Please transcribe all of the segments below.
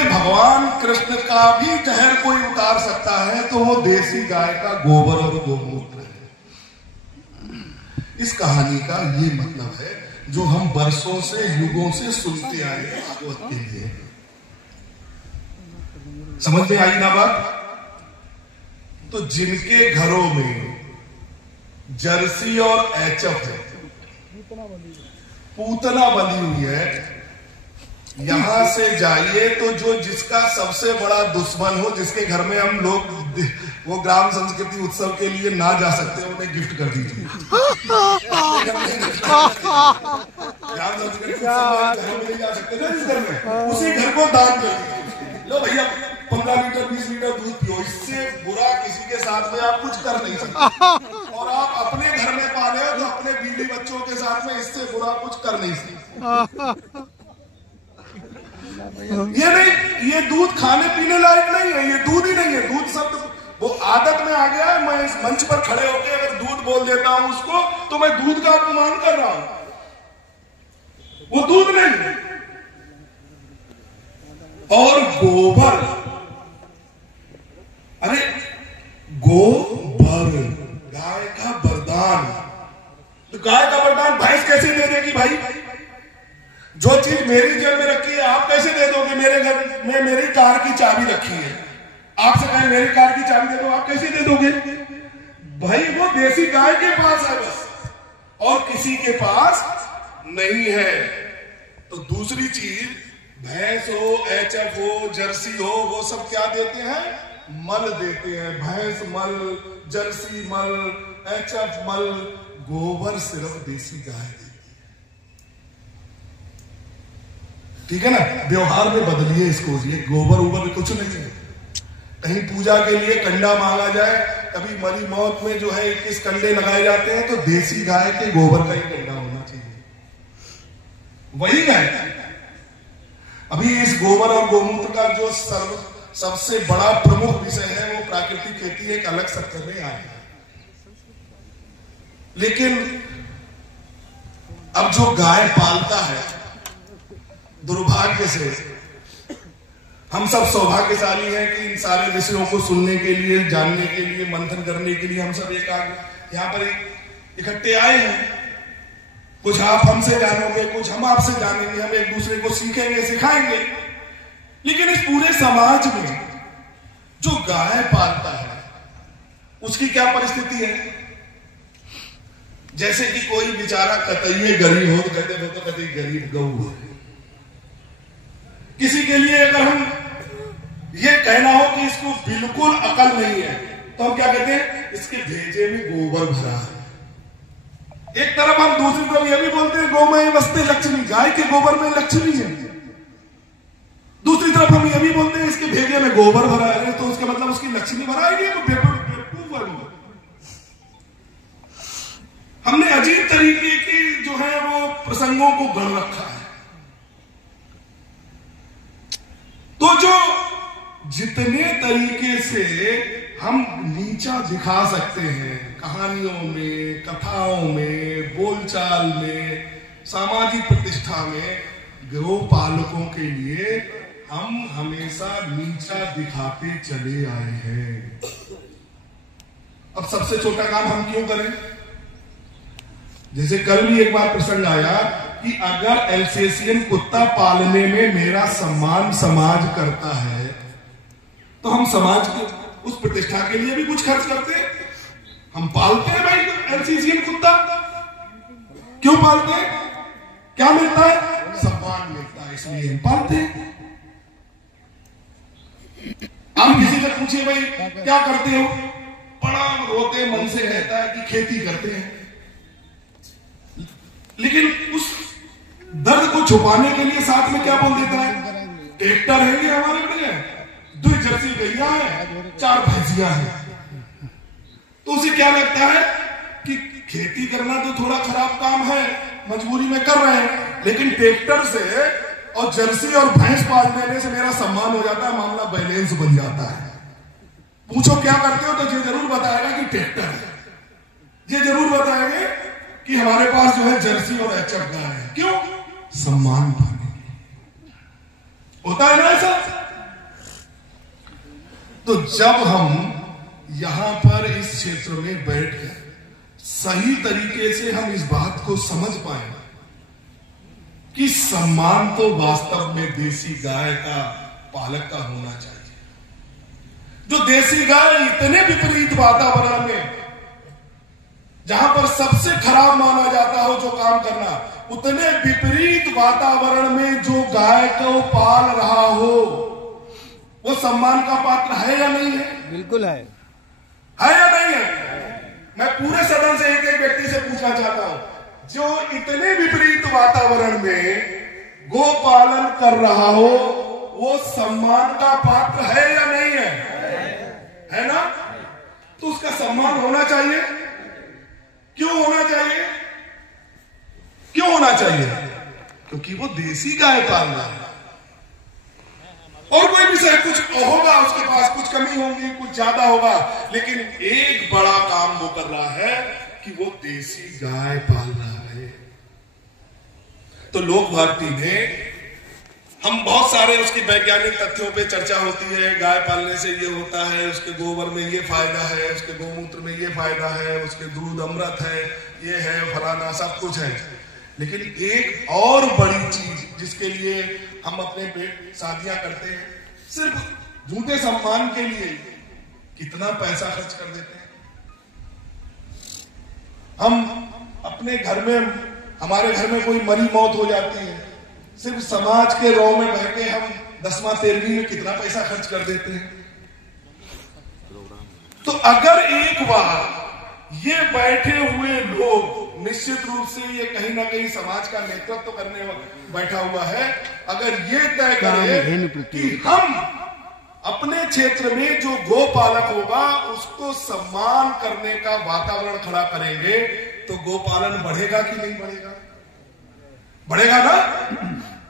में भगवान कृष्ण का भी जहर कोई उतार सकता है तो वो देसी गाय का गोबर और गोमूत्र है। इस कहानी का ये मतलब है जो हम बरसों से युगों से सुनते आए भागवत के लिए। समझ में आई ना बात? तो जिनके घरों में जर्सी और एचएफ है, पूतना बंधी हुई है, यहां से जाइए तो जो जिसका सबसे बड़ा दुश्मन हो, जिसके घर में हम लोग वो ग्राम संस्कृति उत्सव के लिए ना जा सकते, उन्हें गिफ्ट कर दीजिए। ग्राम संस्कृति उत्सव में नहीं जा सकते ना जिस घर में, उसी घर को दान कर दीजिए। लो भैया 15 लीटर 20 लीटर दूध पियो, इससे बुरा किसी के साथ में आप कुछ कर नहीं सकते। और आप अपने घर में पाले हो तो अपने बीवी बच्चों के साथ में इससे बुरा कुछ कर नहीं सकते। ये नहीं, ये दूध खाने पीने लायक नहीं है, ये दूध ही नहीं है। दूध शब्द वो आदत में आ गया है। मैं इस मंच पर खड़े होकर अगर दूध बोल देता हूं उसको तो मैं दूध का अपमान कर रहा हूं, वो दूध नहीं है। और गोबर, अरे गोबर गाय का वरदान, तो गाय का वरदान भैंस कैसे दे देगी भाई? जो चीज मेरी जेब में रखी है आप कैसे दे दोगे? मेरे घर में मेरी कार की चाबी रखी है, आपसे कहें मेरी कार की चाबी दे दो, आप कैसे दे दोगे भाई? वो देसी गाय के पास है बस, और किसी के पास नहीं है। तो दूसरी चीज, भैंस हो, एचएफ हो, जर्सी हो, वो सब क्या देते हैं? मल देते हैं। भैंस मल, जर्सी मल, एचएफ मल, गोबर सिर्फ देसी गाय देती है। ठीक है ना? व्यवहार में बदलिए इसको, ये गोबर उबर कुछ नहीं है। कहीं पूजा के लिए कंडा मांगा जाए, कभी मरी मौत में जो है 21 कंडे लगाए जाते हैं, तो देसी गाय के गोबर का ही कंडा होना चाहिए, वही गाय। अभी इस गोबर और गोमूत्र का जो सबसे बड़ा प्रमुख विषय है वो प्राकृतिक खेती, एक अलग सत्र में आएगा। लेकिन अब जो गाय पालता है, दुर्भाग्य से हम सब सौभाग्यशाली हैं कि इन सारे विषयों को सुनने के लिए, जानने के लिए, मंथन करने के लिए हम सब यहाँ पर इकट्ठे आए हैं। कुछ आप हमसे जानोगे, कुछ हम आपसे जानेंगे, हम एक दूसरे को सीखेंगे, सिखाएंगे। लेकिन इस पूरे समाज में जो गाय पालता है उसकी क्या परिस्थिति है? जैसे कि कोई बेचारा कतई गरीब हो तो कहते हो तो कतई गरीब गऊ है। किसी के लिए अगर हम ये कहना हो कि इसको बिल्कुल अकल नहीं है तो हम क्या कहते हैं? इसके भेजे में गोबर भरा है। एक तरफ हम दूसरी तरफ ये भी बोलते हैं गौ में बसते लक्ष्मी, गाय के गोबर में लक्ष्मी है। दूसरी तरफ हम ये भी बोलते हैं इसके भेजे में गोबर भरा है, तो उसका मतलब उसकी लक्ष्मी भराएगी। तो बेवकूफ वर्ग हमने अजीब तरीके की जो है वो प्रसंगों को गढ़ रखा है। तो जो जितने तरीके से हम नीचा दिखा सकते हैं, कहानियों में, कथाओं में, बोलचाल में, सामाजिक प्रतिष्ठा में, गौ पालकों के लिए हम हमेशा नीचा दिखाते चले आए हैं। अब सबसे छोटा काम हम क्यों करें? जैसे कल भी एक बार प्रसंग आया कि अगर एल्सेशियन कुत्ता पालने में मेरा सम्मान समाज करता है तो हम समाज के उस प्रतिष्ठा के लिए भी कुछ खर्च करते हैं। हम पालते हैं भाई एल्सेशियन कुत्ता, क्यों पालते हैं? क्या मिलता है? सम्मान मिलता है, इसलिए हम पालते हैं। आप किसी से पूछिए भाई क्या करते हो, बड़ा रोते मन से कहता है कि खेती करते हैं। लेकिन उस दर्द को छुपाने के लिए साथ में क्या बोल देता है? ट्रैक्टर है ये हमारे लिए, 2 जर्सी गैया है, 4 भैंसियां हैं। तो उसे क्या लगता है कि खेती करना तो थोड़ा खराब काम है, मजबूरी में कर रहे हैं, लेकिन ट्रैक्टर से और जर्सी और भैंस पाल देने से मेरा सम्मान हो जाता है, मामला बैलेंस बन जाता है। पूछो क्या करते हो तो ये जरूर बताएगा कि ट्रैक्टर है, ये जरूर बताएंगे कि हमारे पास जो है जर्सी और एचएफ गाय है। क्यों? सम्मान पाने के लिए। होता है ना ऐसा? तो जब हम यहां पर इस क्षेत्र में बैठकर सही तरीके से हम इस बात को समझ पाए कि सम्मान तो वास्तव में देसी गाय का पालक का होना चाहिए। जो देसी गाय इतने विपरीत वातावरण में, जहां पर सबसे खराब माना जाता हो जो काम करना, उतने विपरीत वातावरण में जो गाय को पाल रहा हो, वो सम्मान का पात्र है या नहीं है? बिल्कुल है या नहीं है? मैं पूरे सदन से एक एक व्यक्ति से पूछना चाहता हूं, जो इतने विपरीत वातावरण में गो पालन कर रहा हो, वो सम्मान का पात्र है या नहीं है? है ना? तो उसका सम्मान होना चाहिए। क्यों होना चाहिए? क्यों होना चाहिए? क्योंकि वो देसी गाय पाल रहा है। और कोई विषय कुछ होगा, उसके पास कुछ कमी होगी, कुछ ज्यादा होगा, लेकिन एक बड़ा काम वो कर रहा है कि वो देसी गाय पाल रहा है। तो लोक भारती ने हम बहुत सारे उसकी वैज्ञानिक तथ्यों पे चर्चा होती है, गाय पालने से ये होता है, उसके गोबर में ये फायदा है, उसके गोमूत्र में ये फायदा है, उसके दूध अमृत है, ये है फलाना, सब कुछ है। लेकिन एक और बड़ी चीज जिसके लिए हम अपने शादियां करते हैं, सिर्फ झूठे सम्मान के लिए कितना पैसा खर्च कर देते हैं। हम अपने घर में, हमारे घर में कोई मरी मौत हो जाती है, सिर्फ समाज के रौ में बह के हम 10वां 13वीं में कितना पैसा खर्च कर देते हैं। तो अगर एक बार ये बैठे हुए लोग, निश्चित रूप से ये कहीं ना कहीं समाज का नेतृत्व करने बैठा हुआ है, अगर ये तय करें कि हम अपने क्षेत्र में जो गो पालक होगा उसको सम्मान करने का वातावरण खड़ा करेंगे, तो गोपालन बढ़ेगा कि नहीं बढ़ेगा? बढ़ेगा ना?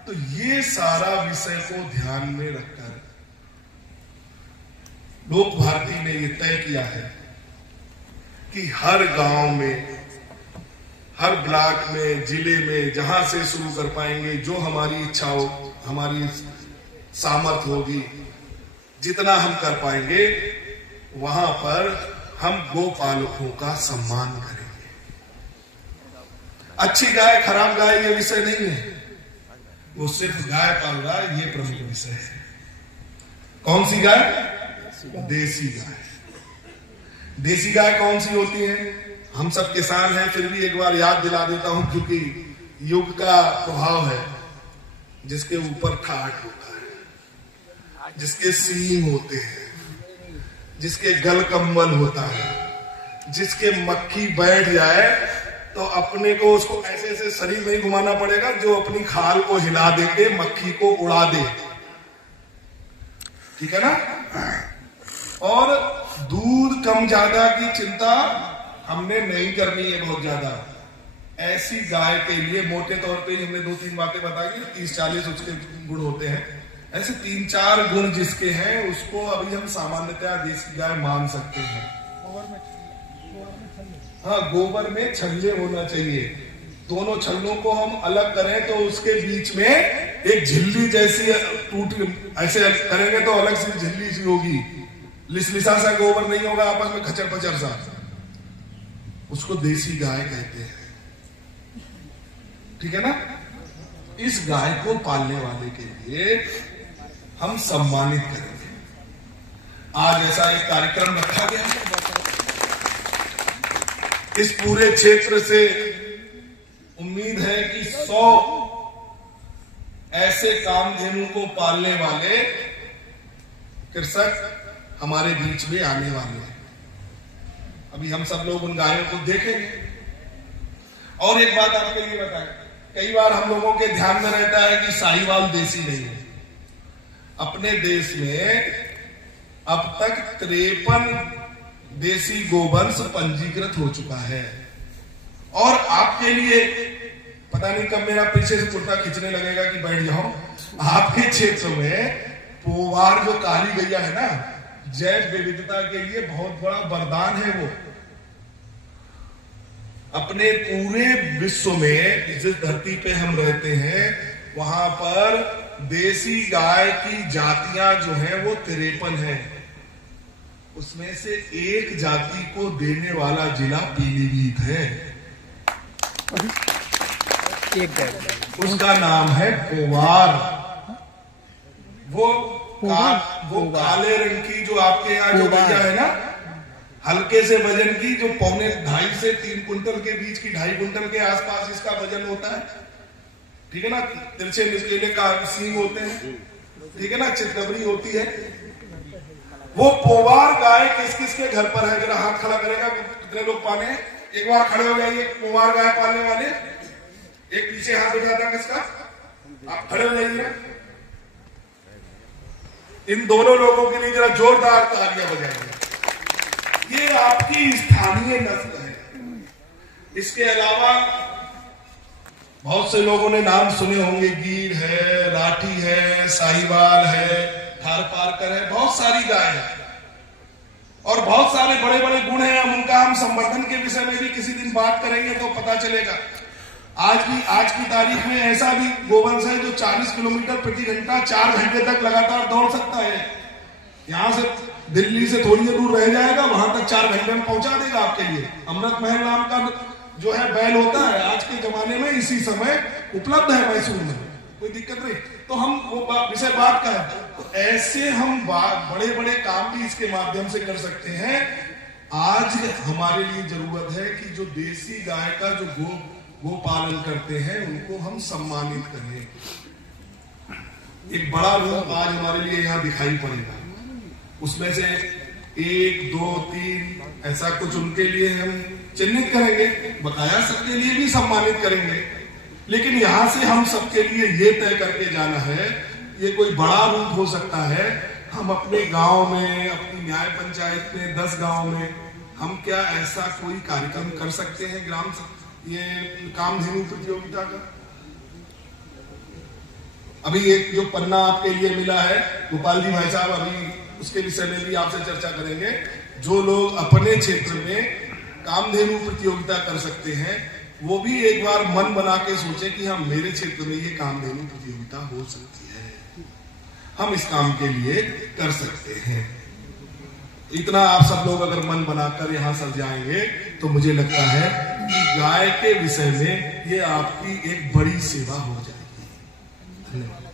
तो ये सारा विषय को ध्यान में रखकर लोक भारती ने यह तय किया है कि हर गांव में, हर ब्लॉक में, जिले में, जहां से शुरू कर पाएंगे, जो हमारी इच्छा हो, हमारी सामर्थ्य होगी, जितना हम कर पाएंगे, वहां पर हम गोपालकों का सम्मान करेंगे। अच्छी गाय, खराब गाय, ये विषय नहीं है। वो सिर्फ गाय पाल रहा है, ये प्रमुख विषय है। कौन सी गाय? देसी गाय। देसी गाय कौन सी होती है? हम सब किसान हैं, फिर भी एक बार याद दिला देता हूं, क्योंकि युग का प्रभाव है। जिसके ऊपर ठाट होता है, जिसके सींग होते हैं, जिसके गल कम्बल होता है, जिसके मक्खी बैठ जाए तो अपने को उसको ऐसे ऐसे शरीर नहीं घुमाना पड़ेगा, जो अपनी खाल को हिला दे के मक्खी को उड़ा दे। ठीक है ना? और दूध कम ज्यादा की चिंता हमने नहीं करनी है बहुत ज्यादा। ऐसी गाय के लिए मोटे तौर पे हमने 2-3 बातें बताई, 30-40 उसके गुण होते हैं। ऐसे 3-4 गुण जिसके हैं उसको अभी हम सामान्यतया देसी गाय मान सकते हैं। हाँ, गोबर में छल्ले होना चाहिए। दोनों छल्लों को हम अलग करें तो उसके बीच में एक झिल्ली जैसी टूट, ऐसे करेंगे तो अलग सी झिल्ली सी होगी। लिसलिसा सा गोबर नहीं होगा, आपस में खचर पचर सा। उसको देसी गाय कहते हैं। ठीक है ना? इस गाय को पालने वाले के लिए हम सम्मानित करेंगे। आज ऐसा एक कार्यक्रम रखा गया है। इस पूरे क्षेत्र से उम्मीद है कि 100 ऐसे कामधेनु को पालने वाले कृषक हमारे बीच में आने वाले हैं। अभी हम सब लोग उन गायों को देखेंगे। और एक बात आपके लिए बताएं, कई बार हम लोगों के ध्यान में रहता है कि साहिवाल देसी नहीं है। अपने देश में अब तक 53 देसी गोवंश पंजीकृत हो चुका है। और आपके लिए पता नहीं कब मेरा पीछे से कुर्ता खींचने लगेगा कि बैठ जाओ। आपके क्षेत्र में पोवार जो काली गैया है ना, जैव विविधता के लिए बहुत बड़ा वरदान है। वो अपने पूरे विश्व में जिस धरती पे हम रहते हैं वहां पर देसी गाय की जातियां जो है वो 53 है। उसमें से एक जाति को देने वाला जिला पीलीभीत है। उसका नाम है पोवार। वो काले रंग की जो आपके यहाँ जो भैया है ना, हल्के से वजन की, जो 2.5 से 3 कुंटल के बीच की, 2.5 कुंटल के आसपास इसका वजन होता है, ठीक है ना। तिरछे निचले का सींग होते हैं, ठीक है ना, चितकबरी होती है। वो पोवार गाय किस किस के घर पर है? जरा हाथ खड़ा करेगा, कितने लोग पाले हैं? एक बार खड़े हो जाइए पोवार गाय पालने वाले। एक पीछे हाथ उठाता है किसका? आप खड़े हो जाइए। इन दोनों लोगों के लिए जरा जोरदार तालियां बजाइए। ये आपकी स्थानीय नस्ल है। इसके अलावा बहुत से लोगों ने नाम सुने होंगे, गीर है, राठी है, साहिवाल है, थार पारकर है, बहुत सारी गाय है और बहुत सारे बड़े बड़े गुण हैं। उनका हम संवर्धन के विषय में भी किसी दिन बात करेंगे तो पता चलेगा। आज की तारीख में ऐसा भी गोवंश है जो 40 किलोमीटर प्रति घंटा 4 घंटे तक लगातार दौड़ सकता है। यहां से दिल्ली से थोड़ी दूर रह जाएगा, वहां तक 4 घंटे में पहुंचा देगा आपके लिए। अमृत महल नाम का जो है बैल होता है, आज के जमाने में इसी समय उपलब्ध है मैसूर में, कोई दिक्कत नहीं। तो हम वो विषय बात का है, तो ऐसे हम बड़े बड़े काम भी इसके माध्यम से कर सकते हैं। आज हमारे लिए जरूरत है कि जो देसी गाय का जो गो पालन करते हैं उनको हम सम्मानित करें। एक बड़ा रूप आज हमारे लिए यहाँ दिखाई पड़ेगा। उसमें से 1, 2, 3 ऐसा कुछ उनके लिए हम चिन्हित करेंगे, बकाया सबके लिए भी सम्मानित करेंगे। लेकिन यहां से हम सबके लिए ये तय करके जाना है, ये कोई बड़ा रूप हो सकता है। हम अपने गांव में, अपनी न्याय पंचायत में, 10 गांव में हम क्या ऐसा कोई कार्यक्रम कर सकते हैं ग्राम ये कामधेनु प्रतियोगिता का? अभी एक जो पन्ना आपके लिए मिला है गोपाल जी भाई साहब, अभी उसके विषय में भी आपसे चर्चा करेंगे। जो लोग अपने क्षेत्र में कामधेनु प्रतियोगिता कर सकते हैं वो भी एक बार मन बना के सोचे कि हाँ, मेरे क्षेत्र में ये कामधेनु प्रतियोगिता हो सकती है, हम इस काम के लिए कर सकते हैं। इतना आप सब लोग अगर मन बनाकर यहां सज जाएंगे तो मुझे लगता है कि गाय के विषय में ये आपकी एक बड़ी सेवा हो जाएगी। धन्यवाद।